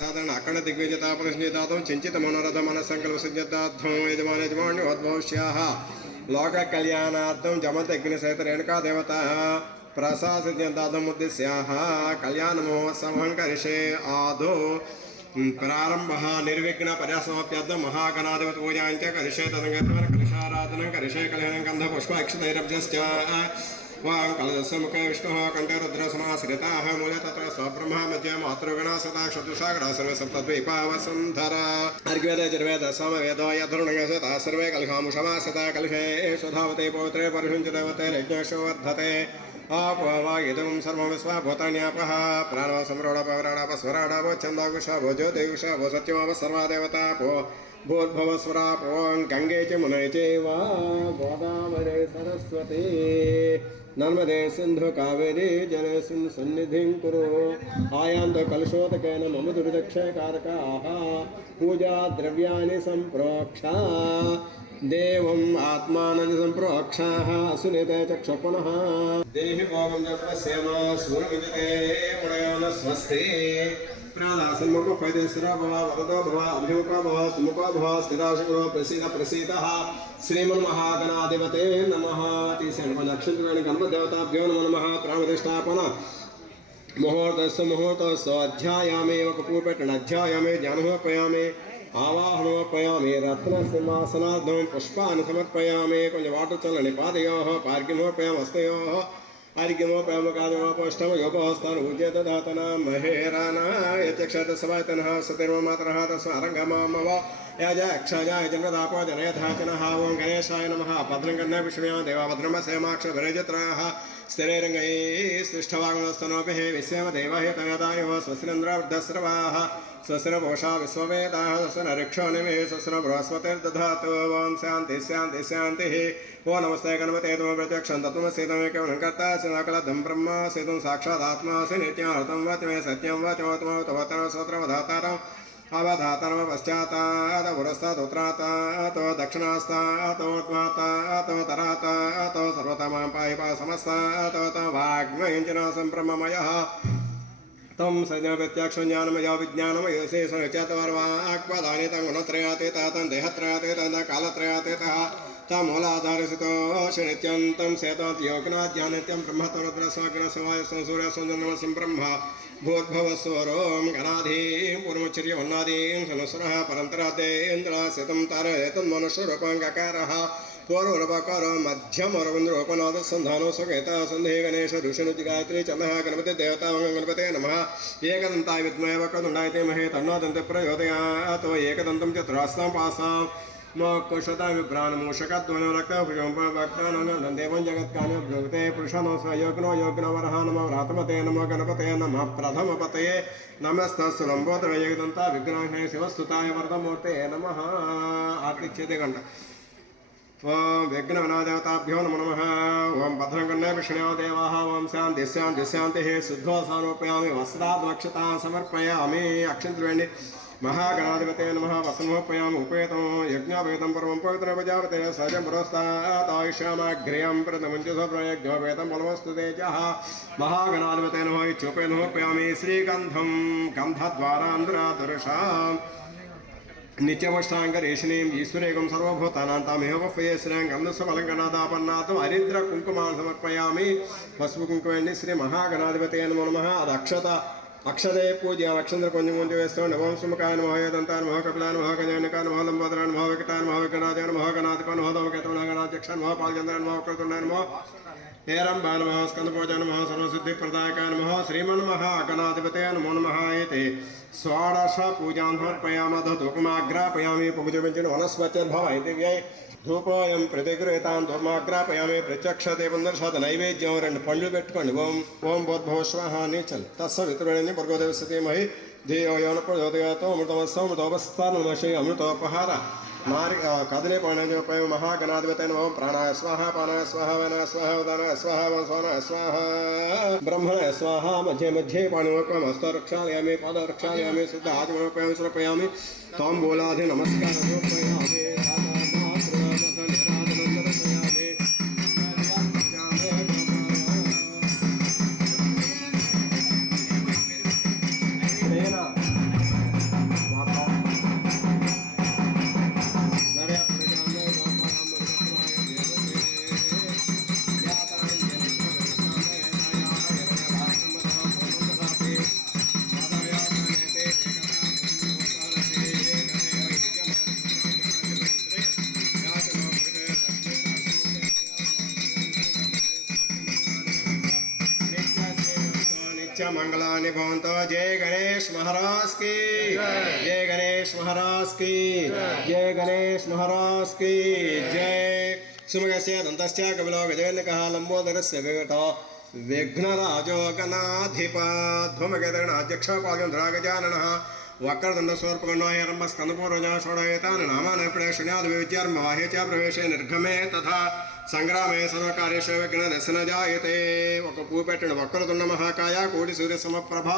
साधारण अखंड दिग्विजयता प्रश्नितातं चिंचित मनोरथ मन संकल्प सिद्धार्थं यजमान यजमान्योद्भवस्याः लोक कल्याणार्थं जमत अग्नि सहित रेणुका देवता प्रसाद सिद्धार्थं उद्देश्याः कल्याण महोत्सवं करिष्ये आदौ प्रारंभः निर्विघ्न पर्यासमाप्यार्थं महागणाधिपत पूजां च करिष्ये तदनन्तरं कलशाराधनं करिष्ये कल्याणं गन्ध पुष्प अक्षतैरभ्यश्च वां कलशस्य मुखे विष्णुः कंठे रुद्रसमाश्रिताः मूले तत्र स्वब्रह्मा मध्ये मातृगणा सदा चतुस्सागरा सर्वे सप्तद्वीपा वसुन्धरा ऋग्वेदे यजुर्वेदे सामवेदो यथुर्णयसता सर्वे कलशामुषमासता कलशे स्वधावते पवित्रे परिषुञ्च देवते यज्ञेषु वर्धते आपोवागिदं सर्वं विश्वाभूतान्यापः प्राणो सम्रोढपवराणपस्वराणापो छन्दोगुषाभो ज्योतिगुषाभो सत्यमापः सर्वा देवतापो भूर्भुवस्वरापो गंगे च मुनये चैव गोदावरी सरस्वती नर्मदे सिंधु कावेरी जलेऽस्मिन् सन्निधिं कुरु आयान्त कलशोदकेन मम दुर्दक्षकारकाः पूजा द्रव्याणि सम्प्रोक्षा देवम् आत्मानं सम्प्रोक्षाः सुनीते चक्षुपुनः देहि भोगं जपस्यमा सूर्यविजते मुडयोन स्वस्ति प्राणासन्मुखो फैदेश्वरो भव वरदो भव अभिमुखो भव सुमुखो भव स्थिराशुरो प्रसीद प्रसीदः श्रीमन्महागणाधिपते नमः तीसर्वनक्षत्रेण गणपदेवताभ्यो नमः प्राणप्रतिष्ठापन मुहूर्तस्य मुहूर्तस्य अध्यायामेव कपूरपेटनाध्यायामे ज्ञानोपयामे आवाहनोपयामे रत्नसिंहासनार्धं पुष्पानि समर्पयामि कुञ्जवाटचलनिपादयोः पार्किमोपयामस्तयोः आर्घ्यमोपयामकादमोपष्टम योपहस्तान् ऊर्जे ददातना महेराना यत्यक्षतसवायतनः सतिर्वमातरः तस्मारङ्गमामव यजक्षजाय जन्मदापो जनयथाचनः ॐ गणेशाय नमः भद्रं कर्णे विष्णुया देवाभद्रमसेमाक्षभिरजत्राः स्थिरैरङ्गैः सृष्टवागमस्तनोभिः विश्वेम देवहि तयदायुः स्वस्तिरन्द्रवृद्धस्रवाः स्वस्तिरपोषा विश्ववेदाः स्वस्तिरऋक्षोनिमिः स्वस्तिरबृहस्पतिर्दधातु ॐ शान्तिः शान्तिः शान्तिः ओ नमस्ते गणपते त्वं प्रत्यक्षं तत्त्वमसि त्वमेकं कर्ता सकलधं ब्रह्म सिद्धं साक्षादात्मासि नित्यार्थं वच मे सत्यं वचो त्वं स्तोत्रवधातारम् अवधातर्म पश्चात् पुरस्तादुत्रात् दक्षिणास्तात् ऊर्ध्वात् तरात् सर्वतमां पाहि समस्तात् वाग्मयञ्जना सम्ब्रह्ममयः तं सज्ञप्रत्यक्षं ज्ञानमयो विज्ञानमयो शेषं चत्वार्वाक्पदानि तं गुणत्रयातीतः तं देहत्रयातीतः तं कालत्रयातीतः तं मूलाधारसितो नित्यं सेतात् योगनाध्यानित्यं ब्रह्मतरुद्रस्वाग्रस्वायस्वं सूर्यस्वं ब्रह्म भूद्भवस्वरों गणाधीं पूर्वचर्योन्नादीं सनुस्रः परन्तरादेन्द्रसितं तारयेतन्मनुष्यरूपं गकारः पूर्वरूपकारो मध्यमरविन्द्रोपनाथसन्धानो सुखेता सन्धे गणेश ऋषिनुति गायत्री चन्दः गणपति देवता गणपते नमः एकदन्ताय विद्महे वक्रतुण्डाय धीमहि तन्नो दन्तिः प्रचोदयात् एकदन्तं चतुरास्तां पासां मोक्षतां विभ्राणमूषकध्वनो रक्तभुजं देवं जगत्कान्यो भ्रुवते पुरुषनो स्वयोग्नो योग्नवरः नमो व्रातमते नमो गणपते नमः प्रथमपतये नमस्तस्तु लम्बोदर एकदन्ता विघ्नाघ्ने शिवस्तुताय वरदमूर्ते नमः आर्तिच्यते घण्टा ओम विघ्नविनादेवताभ्यो नमो नमः ओम भद्रं कर्णे विष्णुयो देवाः ओम शान्तिः शान्तिः शान्तिः शुद्धोसारोपयामि वस्त्राद्वक्षतां समर्पयामि अक्षन्तवेणि महागणाधिपते नमः वसनोपयामि उपेतं यज्ञोपेतं परमं पवित्रं प्रजापते सहजं पुरस्तात् आयुष्यामग्र्यं प्रथमञ्चसप्रयज्ञोपेतं बलवस्तु तेजः महागणाधिपते नमः इच्छोपेनोपयामि श्रीगन्धं गन्धद्वारान्ध्रादुर्षाम् नित्यमष्टाङ्गरेषिणीं ईश्वरेकं सर्वभूतानां तामेव वफये श्रेयं गन्धस्वलङ्कनादापन्नाथं हरिद्रकुङ्कुमान् समर्पयामि पशुकुङ्कुमेण्डि श्रीमहागणाधिपते नमो नमः अक्षता अक्षते पूज्य अक्षन्द्रपुञ्जमुञ्ज वेस्तो नवं सुमुखाय नमः योदन्ताय नमः कपिलाय नमः गजनकाय नमः लम्बोदराय नमः विकटाय नमः विघ्नराजाय नमः गणाधिपाय नमः धूमकेतुनाय गणाध्यक्षाय नमः पालचन्द्राय नमः वक्रतुण्डाय नमः हेरम्बाय नमः स्कन्दपूजाय नमः सर्वसिद्धिप्रदायकाय नमः श्रीमन्महागणाधिपते नमो नमः इति षोडश पूजां समर्पयामः धूपमाग्रापयामि पूजव्यञ्जन वनस्पतिर्भव इति व्यय धूपोऽयं प्रतिगृहीतां धूपमाग्रापयामि प्रत्यक्षते पुनर्षात् नैवेद्यं రెండు పండ్లు పెట్టుకోండి ఓం భూర్భువస్వాహా అని చల్ తత్సవితురేణి భర్గోదేవస్య ధీమహి ధియో యో న ప్రచోదయాత్ అమృతమస్తు అమృతోపస్థానమశయ అమృతోపహార नारी कदली पाणिजोपय महागणाधिपते नमः प्राणाय स्वाहा पानाय स्वाहा वनाय स्वाहा उदानाय स्वाहा वंस्वानाय स्वाहा ब्रह्मणाय स्वाहा मध्ये मध्ये पाणिनोपयम् हस्तरक्षालयामि पादरक्षालयामि शुद्ध आत्मनोपयं समर्पयामि ताम्बूलादि नमस्कारमर्पयामि नित्य मंगलानि भवन्तु। जय गणेश महाराज की जय गणेश महाराज की जय गणेश महाराज की जय। सुमगस्य दन्तस्य कपिलो गजकर्णकः लम्बोदरस्य विकटो विघ्नराजो गणाधिपा धूमकेतुर्गणाध्यक्षः पाल्यन्धरागजाननः वक्रतुण्डस्वर्पकर्णो हिरण्यस्कन्धपूर्वजः षोडशेतानि नामानि प्रणयशून्याद्विविद्यार्मवाहे च प्रवेशे निर्गमे तथा संग्रामे सर्वकार्येषु विघ्नरस्य न जायते। ఒక పువ్వు పెట్టిన వక్రతుండ మహాకాయ కోటి సూర్య సమప్రభ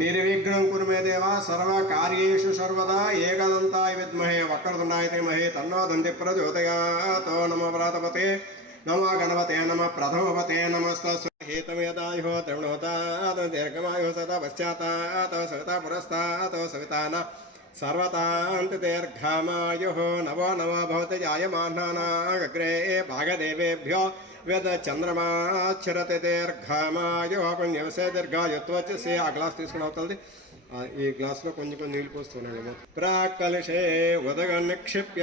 నిర్విఘ్నం కురు మే దేవ సర్వకార్యేషు సర్వదా ఏకదంతాయ విద్మహే వక్రతుండాయ ధీమహి తన్నో దంతి ప్రచోదయాత్। నమో వ్రాతపతే नमो गणपते नमः प्रथमपते नमस्तस्मै हेतमेदायुः त्रिगुणोतात् दीर्घमायुः सदा पश्चातात् सविता पुरस्तात् सविता न सर्वतान्तिदीर्घमायुः। नवो नवो भवति जायमानानामग्रे भागदेवेभ्यो वेदचन्द्रमाच्छरति दीर्घमायुः। पुण्यवसे दीर्घायुत्वच्चे आ ग्लास తీసుకుని అవుతుంది। ఈ గ్లాసులో కొంచెం నీళ్ళు పోస్తున్నాను। ప్రాకలశే ఉదగ నిక్షిప్య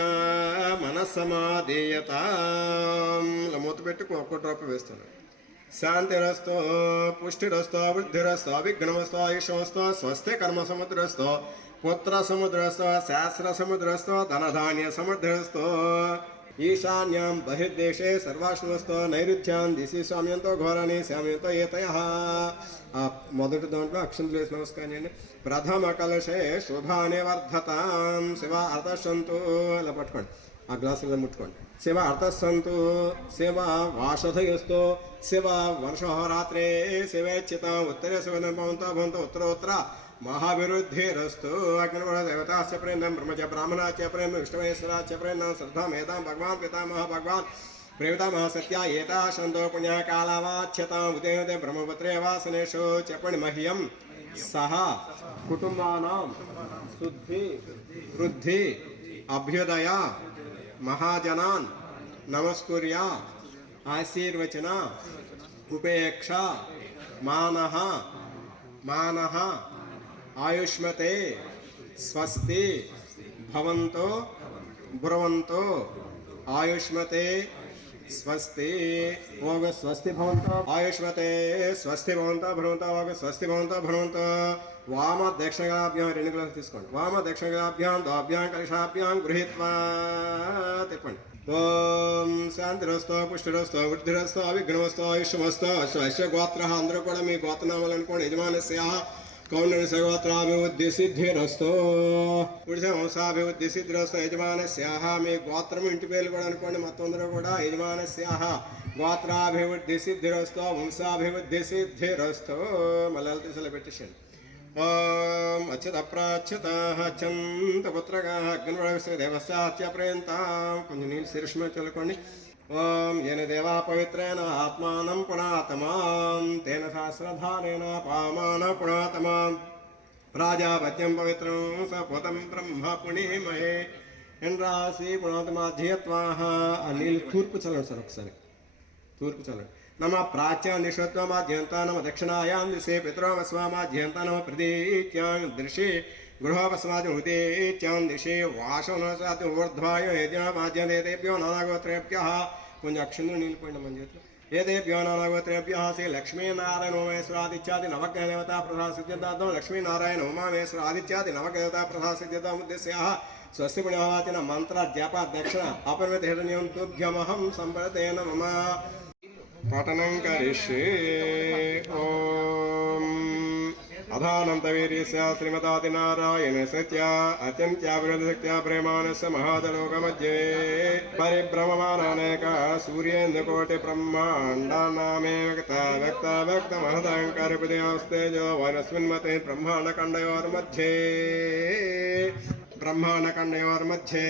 మనస్సమాధీయత మూత పెట్టి ఒక్క డ్రాప్ వేస్తున్నాను। శాంతిరస్తో పుష్టిరస్తో వృద్ధిరస్తో విఘ్నమస్తో ఆయుషమస్తో స్వస్తి కర్మ సముద్రస్తో పుత్ర సముద్రస్తో శాస్త్ర సముద్రస్తో ధనధాన్య సముద్రస్తో ఈశాన్యాం బహిర్దేశే సర్వాశ్వస్తో నైరుత్యాం దిశి స్వామ్యంతో ఘోరాన్ని శామ్యంతో ఏతయ। మొదటి దాంట్లో అక్షంతులు వేసి నమస్కారం చేయండి। ప్రథమ కలశే శుభాని వర్ధతాం శివ అర్థసంతు ఇలా పట్టుకోండి। ఆ గ్లాసులో ముట్టుకోండి। శివ అర్థసంతు శివ వాషధయస్తో శివ వర్షహోరాత్రే శివేచ్ఛిత ఉత్తరే శివ భవంతో భవంతో ఉత్తరోత్తర महाभिवृद्धिरस्तु। अग्निवर्ण देवतास्य प्रेरणं ब्रह्मच ब्राह्मणाच प्रेरणं विष्णुवेश्वराच प्रेरणं श्रद्धा मेधां भगवान् पितामह भगवान् प्रेतामह सत्या एता शन्तो पुण्यकालावाच्यतां उदयते ब्रह्मपुत्रे वासनेषु च पुण्यमह्यं सह कुटुम्बानां शुद्धि वृद्धि अभ्युदय महाजनान् नमस्कुर्या आशीर्वचन उपेक्षा मानः मानः आयुष्मते स्वस्ति भवन्तो ब्रुवन्तो आयुष्मते स्वस्ति ओग स्वस्ति भवन्तो आयुष्मते स्वस्ति भवन्तो ब्रुवन्तो ओग स्वस्ति भवन्तो ब्रुवन्तो। वाम दक्षिणाभ्यां రెండు గ్లాసులు తీసుకోండి। వామ దక్షిణాభ్యాం ద్వాభ్యాం కలశాభ్యాం గృహీత్వా తిప్పండి। ఓం శాంతిరస్తో పుష్టిరస్తో వృద్ధిరస్తో విఘ్నమస్తో ఆయుష్మస్తో స్వస్య గోత్ర అందరూ కూడా మీ గోత్రనామాలు అనుకోండి। యజమానస్య కౌండనస్య గోత్రాభివృద్ధి సిద్ధిరస్తో పురుష వంశాభివృద్ధి సిద్ధిరస్తో యజమానస్యాహ మీ గోత్రం ఇంటి పేర్లు కూడా అనుకోండి। మొత్తం అందరూ కూడా యజమానస్యాహ గోత్రాభివృద్ధి సిద్ధిరస్తో వంశాభివృద్ధి సిద్ధిరస్తో మళ్ళీ తీసలు పెట్టేసండి। ఓం అచ్యుత ప్రాచ్యుత అచ్యంత పుత్రగా అగ్నిదేవస్య ప్రేంతాం కొంచెం నీళ్ళు శీర్షం చల్లుకోండి। ఓం ఏన దేవా పవిత్రేణ ఆత్మానం పుణాతమాం తేన సహస్రధారేణ పామాన పుణాతమాం రాజాపత్యం పవిత్రం సపుతం బ్రహ్మ పుణీమహే ఎండ్రాసి పుణాతమాధ్యత్వాహ। ఆ నీళ్ళు తూర్పు చల్లండి సార్ ఒకసారి తూర్పు చల్లండి। नम प्राच्यां दिशोत्तमाद्यन्ता नम दक्षिणायां दिशे पितरोमस्वामाद्यन्ता नम प्रतीच्यां दृशे गृहोपस्माद्युदेत्यां दिशे वासनसाद्यूर्ध्वाय यज्ञमाद्यन्तेभ्यो नानागोत्रेभ्यः కొంచెం అక్షంలో నీళ్ళిపోయిన మన చేతిలో ఏదేభ్యో నానాగోత్రేభ్యः శ్రీ లక్ష్మీనారాయణ ఉమామేశ్వరాదిత్యాది నవగ్రహదేవతా ప్రసాద సిద్ధ్యర్థం లక్ష్మీనారాయణ ఉమామేశ్వర ఆదిత్యాది నవగ్రహదేవతా ప్రసాద సిద్ధ్యర్థం ఉద్దేశ్యः స్వస్తి పుణ్యవాచిన మంత్ర జప దక్షిణ అపరిమిత హిరణ్యం తుభ్యమహం సంప్రదేన మమ पठनं करिष्ये। ओम अधानन्तवीर्यस्य श्रीमदादिनारायणस्य अत्यन्त्याविरोधशक्त्या प्रेमानस्य महादलोकमध्ये परिभ्रममानानेक सूर्येन्द्रकोटिब्रह्माण्डानामेव व्यक्तमहदङ्कारपदयोस्तेजो वनस्मिन्मते ब्रह्माण्डखण्डयोर्मध्ये ब्रह्माण्डखण्डयोर्मध्ये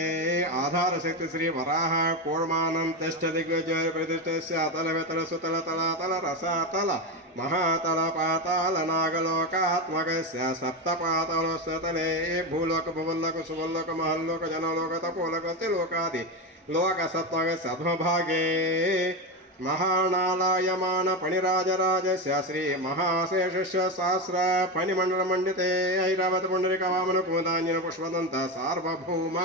आधारशक्ति श्री वराह कूर्मानं तिष्ठ दिग्विजय प्रतिष्ठस्य अतलवितल सुतल तलातल रसातल महातल पाताल नागलोकात्मकस्य सप्तपातालस्य तले भूलोक भुवल्लोक सुवल्लोक महल्लोक जनलोक तपोलोक त्रिलोकादि लोक सप्तकस्य अधोभागे महानालायमान फणिराजराजस्य श्री महाशेषस्य सहस्र फणिमण्डलमण्डिते ऐरावत पुण्डरिक वामन कुमुदान्यन पुष्पदन्त सार्वभौम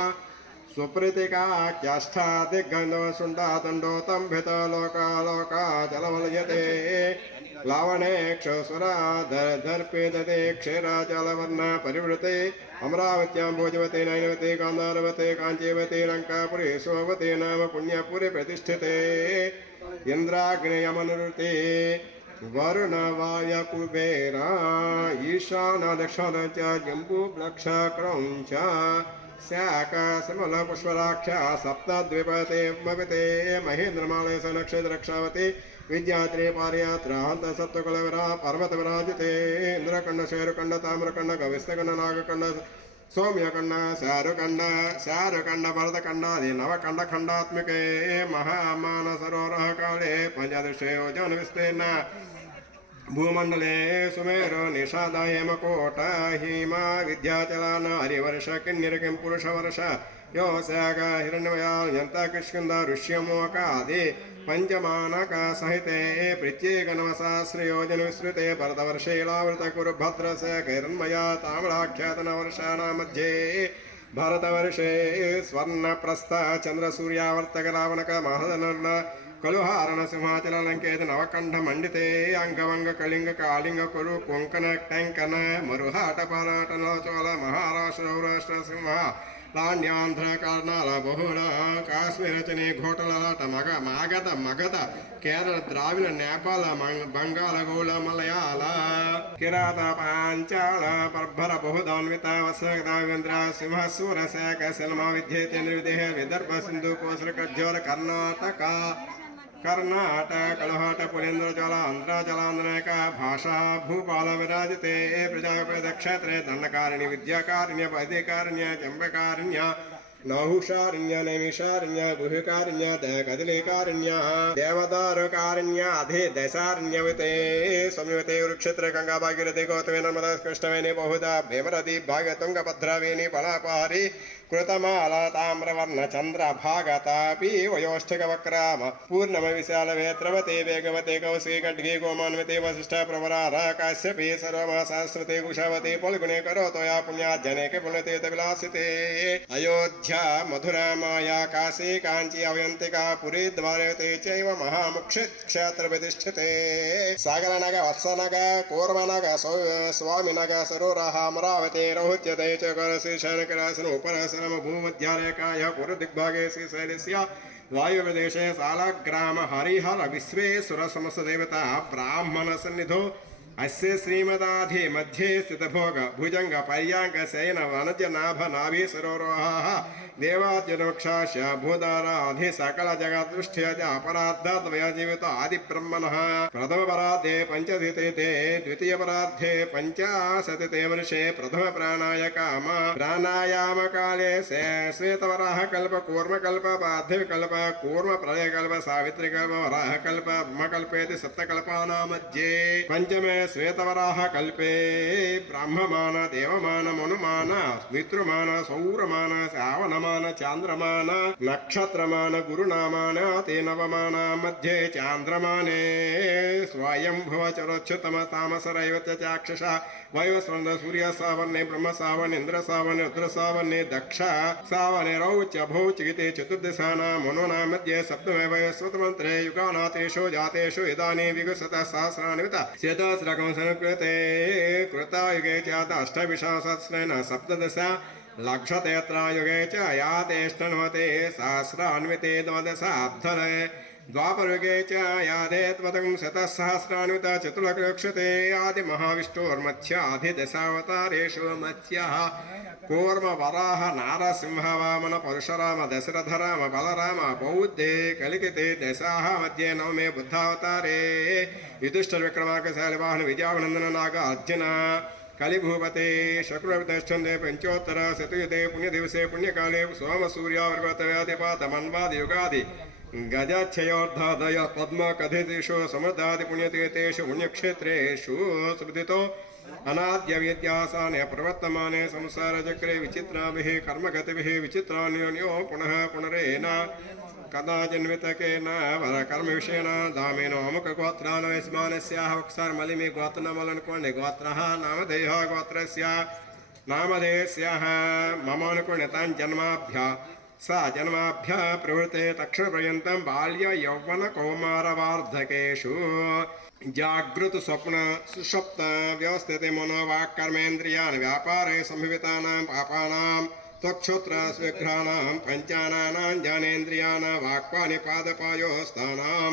सुप्रीतिका क्याष्ठा दिग्गन्धव शुण्डा दण्डोतम्भित लोकालोका जलवलयते लावणेक्षुसुरा दर्पिदते क्षीराचलवर्ण परिवृते अमरावत्यां भोजवते नैनवते गान्धारवते काञ्चीवते लङ्कापुरे सोवते नाम पुण्यपुरे प्रतिष्ठिते इन्द्राग्नेयमनुरुते वरुण वाय कुबेरा ईशान दक्षिण च जम्बूप्लक्ष क्रौञ्च शाक समल पुष्पराक्षा सप्तद्विपते मविते महेन्द्रमालय नक्षत्र रक्षावती विद्यात्रे पारयात्रा हंत सत्वकलविरा पर्वतविराजिते इंद्रकंड शेरुकंड ताम्रकंड गविस्तकंड नागकंड सौम्यकंड शारुकंड भरतकंडादि नवकंड खंडात्मिके महामान सरोवरः काले पंचदशे योजन विस्तीर्ण भूमंडले सुमेरु निषाद हेमकोट हिमा विद्याचलान हरिवर्ष किन्निर किं पुरुषवर्ष योऽस्याग हिरण्यमयान्यन्त किष्किन्ध ऋष्यमोकादि पंचमानक सहिते प्रत्येकनवसहस्रयोजन विस्तृते भरतवर्षेलावृत कुरु भद्रस्य हिरण्मया ताम्राख्यातनवर्षाणां मध्ये भरतवर्षे स्वर्णप्रस्थ चन्द्रसूर्यावर्तक रावणक महदनर्न कलुहारण सिंहाचल लंकेत नवकंठ मंडिते अंगवंग कलिंग कालिंग कुरु कोंकण टंकन मरुहाट पराटन चोल महाराष्ट्र सौराष्ट्र सिंह लाण्यांध्र कर्नाल बहुळ काश्मीर चने घोटलाट मागध मगध केरल द्राविड नेपाल बंगाल गौल मलयाल किरात पांचाल पर्भर बहुधान्वित वसवेन्द्र सिंह सूर शैक सलमा विद्येतेन्द्र विदेह विदर्भ सिंधु कोसर कज्जोर कर्नाटक कर्नाटक कलहट पुरेन्द्र जल आंध्र जलांध्रक भाषा भूपाल विराजते प्रजापति क्षेत्रे दंडकारिण्य विद्याकारिण्य वैदिकारिण्य चंबकारिण्य नहुषारिण्य नैमिषारिण्य गुहिकारिण्य कदलीकारिण्य देवदारुकारिण्य अधि दशारण्यवते संयुते वृक्षेत्र गंगा भागीरथी गौतमी नर्मदा कृष्णवेणी बहुधा भीमरथी भाग तुंगभद्रावेणी पलापारी कृतमाला ताम्रवर्ण चंद्र भागतापी वयोष्ठक वक्राम पूर्णम विशाल वेत्रवते वेगवते कौशी खड्गी गोमान्विते वसिष्ठ प्रवरार काश्यपी सर्वमा सहस्रते कुशावती फल्गुणे करोतोया पुण्या जने के पुण्यतीर्थ विलासिते अयोध्या मधुरा माया काशी कांची अवयंतिका पुरी द्वारते चैव महामुक्षि क्षेत्र प्रतिष्ठिते सागरनग वत्सनग कौरवनग स्वामिनग सरोरः अमरावती रहुच्यते च करसी शनकरासन उपरस भूमध्यारेकाय पूर्वदिग्भागे श्रीशैलस्य वायुप्रदेशे सालग्राम हरिहर विश्वेश्वर समस्त देवता ब्राह्मण सन्निधो अस्य श्रीमदाधि मध्ये स्थित भोग भुजंग पर्यांक शयन वनज नाभ नाभि सरोरोह देवाद्यनोक्षाश भूदाराधि सकल जगत दृष्टि अपराधाद्वय जीवित आदि ब्रह्मणः प्रथम परार्धे पंचधिते द्वितीय परार्धे पंचाशते वर्षे प्रथम प्राणाय काम प्राणायाम काले श्वेतवराह कल्प कूर्म कल्प पार्थिव कल्प कूर्म प्रलय कल्प सावित्री कल्प वराह कल्प ब्रह्मकल्पेति सप्तकल्पानां मध्ये पंचमे श्वेतवराह कल्पे ब्रह्ममान देवमान मनुमान मित्रमान सौरमान श्रावणमान चांद्रमान नक्षत्रमान गुरुनामान ते नवमान मध्ये चांद्रमाने स्वयंभुव चरोच्युतम तामस रैवत्य चाक्षसा वैवस्वंद सूर्य सावने ब्रह्म सावन इंद्र सावन रुद्र सावने दक्ष सावने रौच भौच गीते चतुर्दशाना मनोना मध्ये सप्तमे वैवस्वत मंत्रे युगानातेषु जातेषु इदानीं विगुसत सहस्राणि शतस्रकं संकृते कृतायुगे च अष्टविंशतिसहस्रेण सप्तदश लक्षतेत्रायुगे च यातेष्टन्वते सहस्रान्विते द्वादशाब्धरे द्वापरयुगे च यादेत्वतं शतसहस्रान्वित चतुर्लक्षते आदि महाविष्णुर्मत्स्याधिदशावतारेषु मत्स्यः कूर्म वराह नारसिंह वामन परशुराम दशरथ राम बलराम बौद्धे कलिकिते दशाः मध्ये नवमे बुद्धावतारे युधिष्ठिर विक्रमार्क शालिवाहन विजयानंदन नाग अर्जुन कलिभूपते शक्रवितश्चंदे पंचोत्तर शतयुते पुण्यदिवसे पुण्यकाले सोम सूर्यावर्गतव्यादिपात मन्वादि युगादि गजच्छयोर्धादय पद्म कथितेषु समृद्धादि पुण्यतीर्थेषु पुण्यक्षेत्रेषु स्मृतितो अनाद्य विद्यासाने प्रवर्तमाने संसार चक्रे विचित्राभिः कर्मगतिभिः विचित्रान्योन्यो पुनः पुनरेन कदाचिन्वितकेन वरकर्मविषयेण दामेन अमुक गोत्रान् वैस्मानस्याः वक्सार्मलिमि गोत्रनमलनुकोण्डे गोत्रः नामधेयः गोत्रस्य नामधेयस्याः ममानुकोण्यतान् जन्माभ्यः सा जन्माभ्यः प्रवृत्ते तक्षणपर्यन्तं बाल्य यौवन कौमारवार्धकेषु जागृत स्वप्न सुषुप्त व्यवस्थिते मनोवाक्कर्मेन्द्रियान् व्यापारे संभितानां पापानां त्वक्षोत्र स्विघ्राणां पञ्चानानां ज्ञानेन्द्रियाणां वाक्पानिपादपायोस्तानां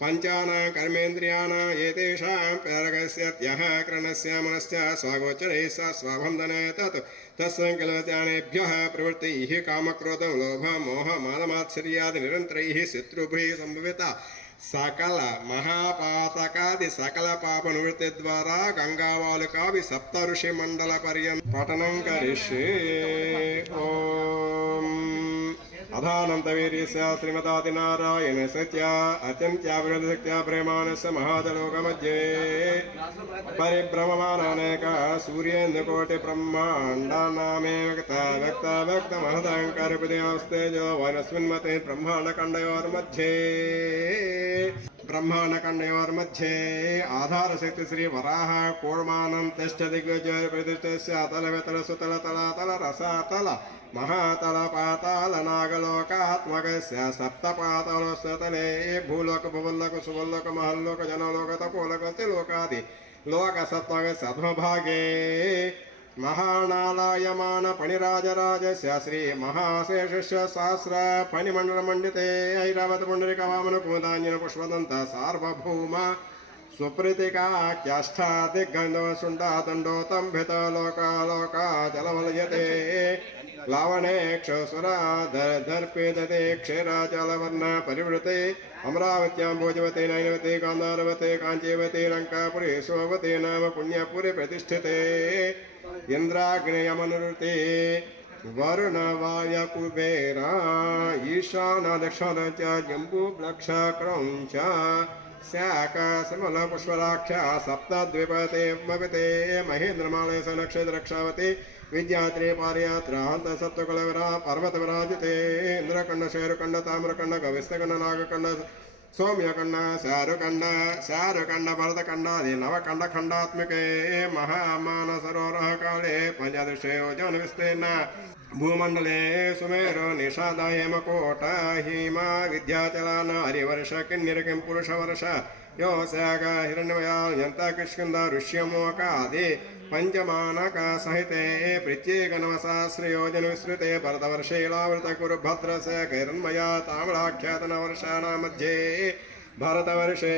पञ्चानां कर्मेन्द्रियाणां एतेषां प्रेरकस्यत्यः करणस्य मनश्च स्वागोचरैः स स्वबन्धने तत् तत्सङ्कल्पज्ञानेभ्यः प्रवृत्तिः कामक्रोधं लोभ मोह मानमात्सर्यादि निरन्तरैः शत्रुभिः सम्भविता सकल महापातकादि सकल पाप निवृत्ति द्वारा गंगावालुकाभि सप्त ऋषि मंडल पर्यंत पठनं करिष्ये। ओम अधानन्तवीर्यस्य श्रीमदादिनारायणस्य अत्यन्त्याविरोधशक्त्या प्रेमानस्य महातलोकमध्ये परिभ्रममानानेक सूर्येन्द्रकोटिब्रह्माण्डानामेव व्यक्तमहदङ्कारपदयोस्तेजो वैरस्मिन्मते ब्रह्माण्डखण्डयोर्मध्ये ब्रह्माण्डखण्डयोर्मध्ये आधारशक्ति श्री वराह कूर्मानं तिष्ठ दिग्विजय प्रतिष्ठस्य तलवेतल सुतल तलातल रसातल महातल पाताल नागलोकात्मकस्य सप्तपातालस्य तले भूलोक भुवल्लोक सुवल्लोक महल्लोक जनलोक तपोलोक त्रिलोकादि लोकसत्त्वक सद्मभागे महानालायमान फणिराजराजस्य श्री महाशेषस्य सहस्र फणिमण्डलमण्डिते ऐरावत पुण्डरीक वामन कुमुदाञ्जन पुष्पदन्त सार्वभौम सुप्रीतिकाख्यष्टा दिग्गन्धो शुण्डा दण्डोतम्भित लोकालोकाचलमलयते लावणेक्षुसुरा दर्पितते क्षीराचलवर्ण परिवृते अमरावत्यां भोजवते नैनवते गान्धारवते काञ्चीवते लङ्कापुरी सोवते नाम पुण्यपुरी प्रतिष्ठिते इन्द्राग्नियमनुरुते वरुणवायकुबेरा ईशान दक्षिण च जम्बूप्लक्ष क्रौञ्च शाकसमलपुष्पराख्या सप्तद्विपते मविते महेन्द्रमालय नक्षत्रक्षावती विद्यात्रे पारयात्रा हंत सप्तकुलविरा पर्वतविराजिते इंद्रकंड शेरुकंड ताम्रकंड गविस्तकंड नागकंड सौम्यकंड शारुकंड भरतकंडादि नवकंड खंडात्मिके महामान सरोवरः काले पंचदशे योजन विस्तीर्ण भूमंडले सुमेरु निषाद हेमकोट हिमा विद्याचलन हरिवर्ष किन्निर किं पुरुषवर्ष योऽस्याग हिरण्यमयान्यन्त किष्किन्ध ऋष्यमोकादि पंचमानक सहिते प्रत्येकनवसहस्रयोजन विस्तृते भरतवर्षेलावृत कुरुभद्रस्य कैरन्मया ताम्राख्यातनवर्षाणां मध्ये भरतवर्षे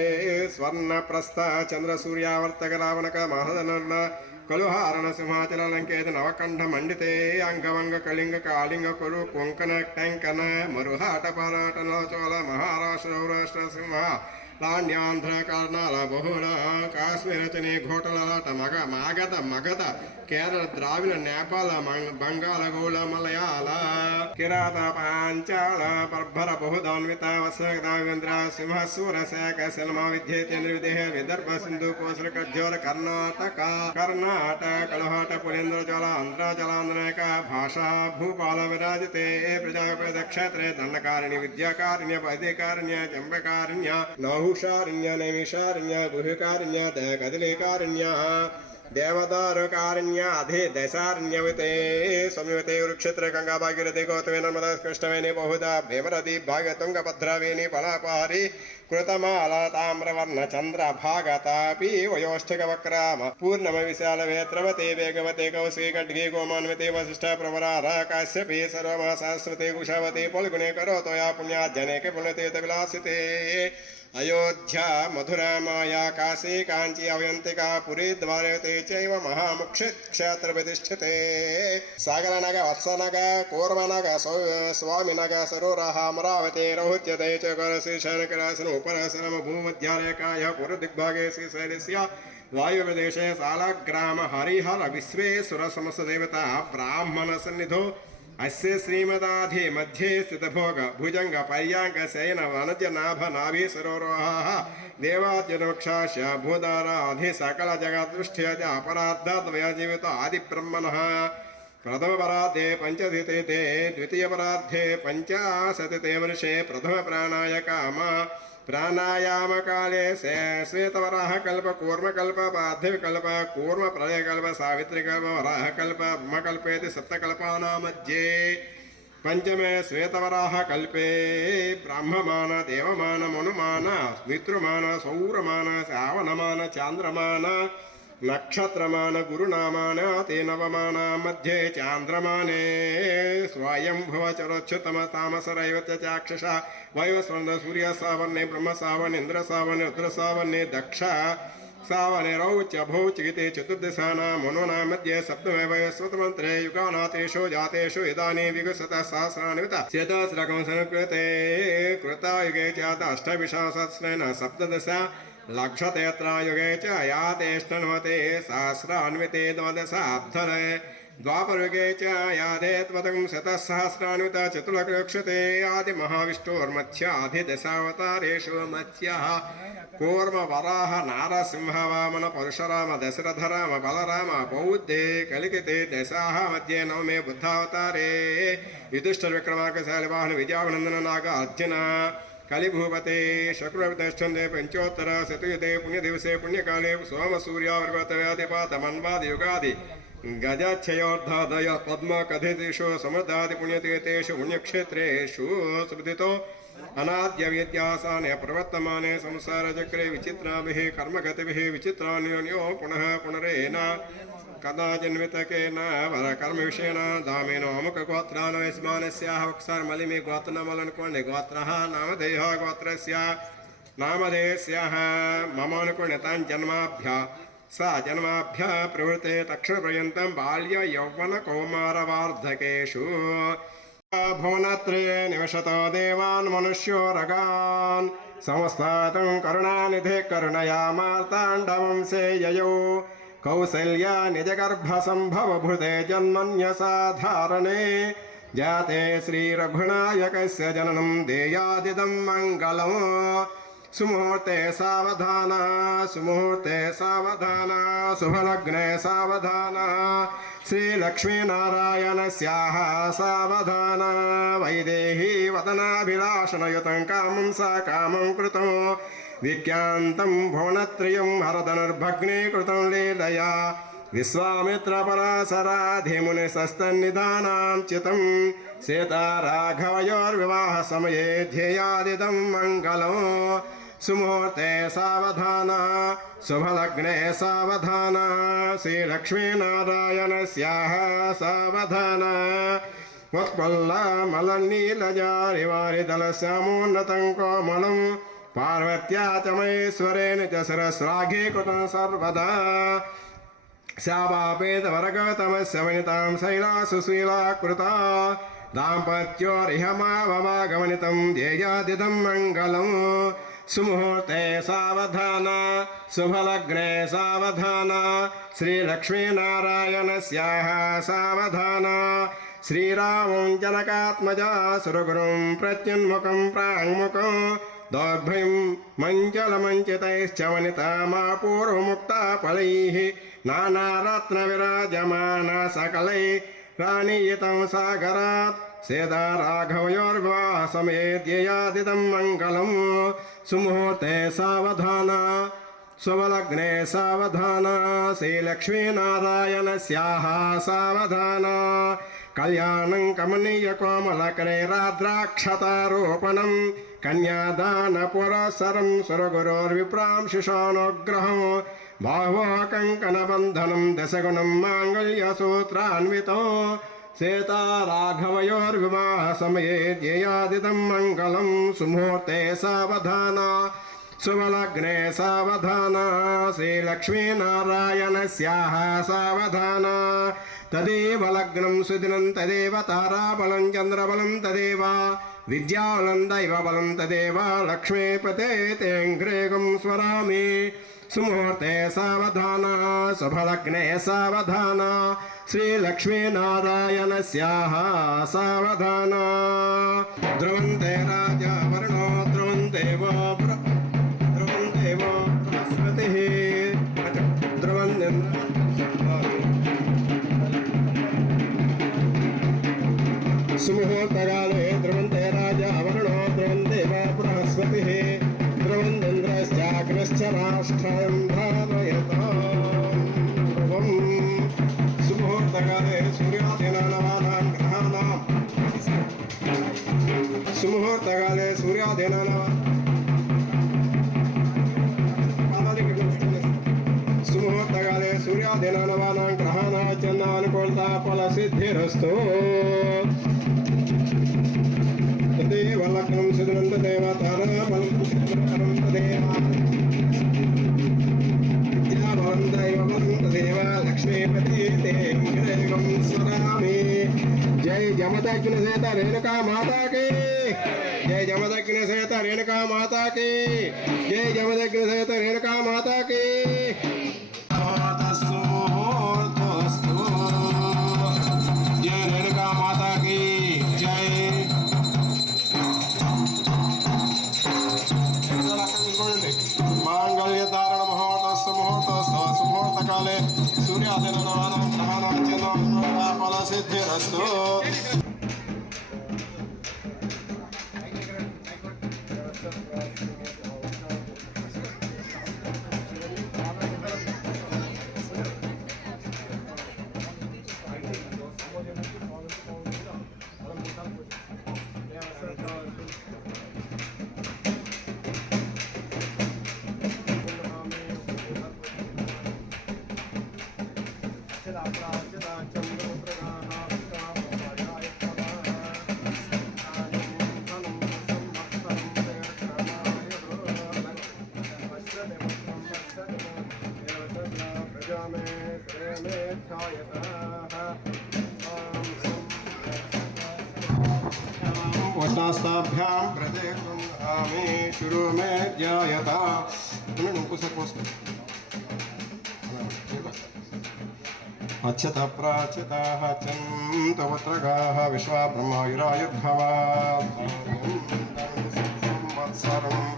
स्वर्णप्रस्थ चन्द्रसूर्यावर्तक रावणक महदनर्न कलुहारण सिंहाचल लंकेत नवकंठ मंडिते अंगवंग कलिंग कालिंग कुरु कोंकण टंकन मरुहाट पराटन चोल महाराष्ट्र सौराष्ट्र सिंह लाण्यांध्र कर्नाल बहुड़ काश्मीर चने घोटलाट मग मागध मगध केरल द्राविड़ नेपाल बंगाल गौड़ मलयाल किरात पांचाल पर्भर बहुधान्वित वसवेन्द्र सिंह सूर शैक सिल्मा विद्येन्द्र विदेह विदर्भ सिंधु कोसर कज्जोर कर्नाटक कलहट पुरेन्द्र जल आंध्र जलांध्रक भाषा भूपाल विराजते प्रजापति क्षेत्रे दंडकारिण्य विद्याकारिण्य वैदिकारिण्य चंबकारिण्य नहुषारिण्य नैमिषारिण्य बुहिकारिण्य कदलीकारिण्य देवदारुकारिण्य अधि दशारण्यवते संयुते वृक्षेत्र गंगा भागीरथी गौतमी नर्मदा कृष्णवेणी बहुधा भीमरथी भाग्य तुंगभद्रावेणी पलापहारी कृतमाला ताम्रवर्ण चंद्र भागतापी वयोष्ठिक वक्राम पूर्णम विशाल वेत्रवते वेगवते कौशी खड्गी गोमान्विते वसिष्ठ प्रवरार काश्यपी सर्वमा सरस्वती कुशावती फल्गुने करोतोया पुण्या जने के पुण्यतीर्थ विलासिते अयोध्या मधुरा माया काशी कांची अवयंतिका पुरी द्वारते चैव महामुक्षे क्षेत्र प्रतिष्ठिते सागरनग वत्सनग कूर्मनग स्वामिनग सरोरः अमरावती रहुत्यते च करशीर्षणकरासन उपरसनम भूमध्यारेकाय पुरदिग्भागे श्रीशैलस्य वायुप्रदेशे सालग्राम हरिहर विश्वेश्वर समस्त देवता ब्राह्मण सन्निधो अस्य श्रीमदाधि मध्ये स्थितभोग भुजंग पर्यांक शयन वनज नाभ नाभि सरोरोहाः देवाद्यनोक्षाश भूदाराधि सकल जगदृष्ट्य अपराधाद्वय जीवित आदि ब्रह्मणः प्रथम परार्धे पंचधिते द्वितीय परार्धे पंचाशते वर्षे प्रथम प्राणाय काम प्राणायाम काले श्वेतवराह कल्प कूर्म कल्प पार्थिव कल्प कूर्म प्रलय कल्प सावित्री कल्प वराह कल्प ब्रह्म कल्पेति सप्तकल्पानां मध्ये पंचमे श्वेतवराह कल्पे ब्रह्ममान देवमान मनुमान मित्रमान सौरमान श्रावणमान चांद्रमान नक्षत्रमान गुरुनामान ते नवमान मध्ये चांद्रमाने स्वयंभुव चरोच्युतम तामसरैव चाक्षुषा वैवस्वन्द सूर्य सावन्ने ब्रह्म सावन् इंद्र सावन् रुद्र सावन्ने दक्ष सावने रौच भौचिगिते चतुर्दशानां मनोनां मध्ये सप्तमे वैवस्वतमन्त्रे युगानातेषु जातेषु इदानीं विगसतः सहस्राणि चेतस्रकं संकृते कृतायुगे च अष्टविंशतिसहस्रेण सप्तदश लक्षतेत्रायुगे च यातेष्टन्वते सहस्रान्विते द्वादशाब्धरे द्वापरयुगे च यादेत्वतं शतसहस्रान्वित चतुर्लक्षते आदिमहाविष्णोर्मत्स्याधिदशावतारेषु मत्स्यः कूर्म वराह नारसिंह वामन परशुराम दशरथ राम बलराम बौद्धे कलिकिते दशाः मध्ये नवमे बुद्धावतारे युधिष्ठिर विक्रमार्कशालिवाहन विजयानंदन नाग अर्जुन कलिभूपते शक्रवितश्चंदे पंचोत्तर शतयुगे पुण्यदिवसे पुण्यकाले सोम सूर्यावर्गतव्यादिपात मन्वादि युगादि गजच्छयोर्धादय पद्म कथितेषु समृद्धादि पुण्यतीर्थेषु पुण्यक्षेत्रेषु सुविदितो अनाद्य विद्यासाने प्रवर्तमाने संसारचक्रे विचित्राभिः कर्मगतिभिः विचित्रान्योन्यो पुनः पुनरेण कदा जन्मितकेन वरकर्मविषयेण दामेन अमुकगोत्रान् यस्मानस्याः वक्सार्मलिमि गोत्रनमलनुकोण्डे गोत्रः नामधेयः गोत्रस्य नामधेयस्याः ममानुकोण्डतान् जन्माभ्यः सा जन्माभ्यः प्रवृत्ते तक्षणपर्यन्तं बाल्य यौवन कौमारवार्धकेषु भुवनत्रये निवसतो देवान् मनुष्यो रगान् संस्थातं करुणानिधे करुणया मार्ताण्डवंशे ययौ कौसल्या निजगर्भसम्भवभूते जन्मन्यसाधारणे जाते श्रीरघुनायकस्य जननं देयादिदं मङ्गलम् सुमुहूर्ते सावधान शुभलग्ने सावधान श्रीलक्ष्मीनारायणस्याः सावधान वैदेही वदनाभिलाषणयुतं कामं सा कामं कृतं विज्ञान्तं भुवनत्रयं हरधनुर्भग्नीकृतं लीलया विश्वामित्रपराशराधिमुनिसस्तन्निधानां चितं सीताराघवयोर्विवाहसमये ध्येयादिदं मङ्गलम् सुमुहूर्ते सावधान शुभलग्ने सावधान श्रीलक्ष्मीनारायणस्याः सावधान उत्पल्लमलनीलजारिवारिदलश्यामोन्नतं कोमलं पार्वत्या च महेश्वरेण च शिरस्राघीकृतं सर्वदा श्यामापेतवरगतमस्य वनितां शैलासु शीलाकृता दाम्पत्योरिहमावमागमनितं ध्येयादिदं मङ्गलम् सुमुहूर्ते सावधान शुभलग्ने सावधान श्रीलक्ष्मीनारायणस्याः सावधान श्रीरामं जनकात्मजा सुरगुरुं प्रत्युन्मुखं प्राङ्मुखं दौर्भ्यं मञ्चलमञ्चितैश्च वनितामापूर्वमुक्ता फलैः नानारत्नविराजमाना सकलैरानीयतं सागरात् सीताराघवयोर्विवाहसमये ध्येयादिदं मङ्गलम् सुमुहूर्ते सावधान शुभलग्ने सावधान श्रीलक्ष्मीनारायणस्याः सावधान कल्याणं कमनीयकोमलकरैराद्राक्षतारोपणं कन्यादानपुरःसरं सुरगुरोर्विप्रां शिशोनुग्रहं बाहुः कङ्कणबन्धनं दशगुणं माङ्गल्यसूत्रान्वितं सीताराघवयोर्विवाहसमये ध्येयादिदं मङ्गलं सुमुहूर्ते सावधान शुभलग्ने सावधान श्रीलक्ष्मीनारायणस्याः सावधान तदेव लग्नं सुदिनं तदेव ताराबलं चन्द्रबलं तदेव विद्याबलं दैवबलं तदेव लक्ष्मीपते तेऽङ्घ्रेगं स्वरामि सुमुहूर्ते सावधान शुभलग्ने सावधान श्रीलक्ष्मीनारायणस्याः सावधान ध्रुवन्ते राजा वर्णो ध्रुवन्ते वो बृहस्पतिः ध्रुवन्ते सुमुहूर्तकाले ध्रुवन्ते राजा वर्णो ध्रुवन्ते वा बृहस्पतिः ध्रुवन्दिन्द्रश्चाग्रश्च राष्ट्रं धारयतां ध्रुवम् सुमुहूर्तकाले सूर्यादीनां नवानां ग्रहाणां सूर्यादिनानवानां ग्रहाणां चन्द्रानुकूलता फलसिद्धिरस्तु तदेव लग्नं सिद्धनन्ददेव ताराबलं तदेव विद्याबलं दैवबलं तदेव लक्ष्मीपति ते देवं स्मरामि। जय जमदग्नि सहित रेणुका माता की जय जमदग्नि सहित रेणुका माता की जय जमदग्नि सहित रेणुका माता की। जय रेणुका माता की जय। मांगल्य धारण मुहूर्तस्तु मुहूर्तस्तु सुमुहूर्त काले सूर्यादिनानां ग्रहाणां चन्द्रानुकूलता फलसिद्धिरस्तु। वस्ताभ्यां प्रदेशमे शुरू में जायता अच्छत प्राच्यताः चन्तवत्रगाः विश्वा ब्रह्मायुरायुर्भवा संवत्सरम्